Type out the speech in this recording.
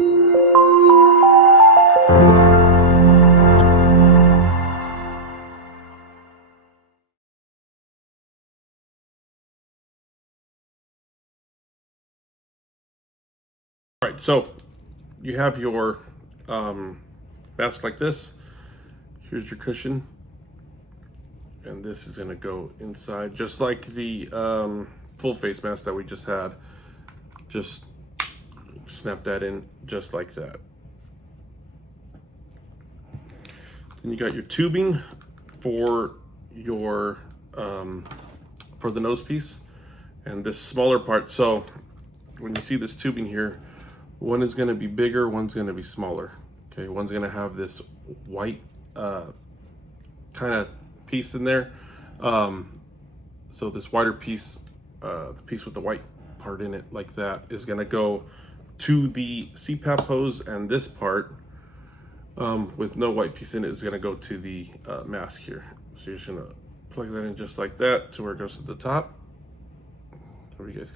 All right, so you have your mask like this. Here's your cushion, and this is gonna go inside just like the full face mask that we just had. Just snap that in just like that. Then you got your tubing for your for the nose piece, and this smaller part. So when you see this tubing here, one is going to be bigger, one's going to be smaller. Okay, one's going to have this white kind of piece in there. So this wider piece, the piece with the white part in it like that, is going to go to the CPAP hose, and this part with no white piece in it is going to go to the mask here. So you're just going to plug that in just like that to where it goes to the top. What do you guys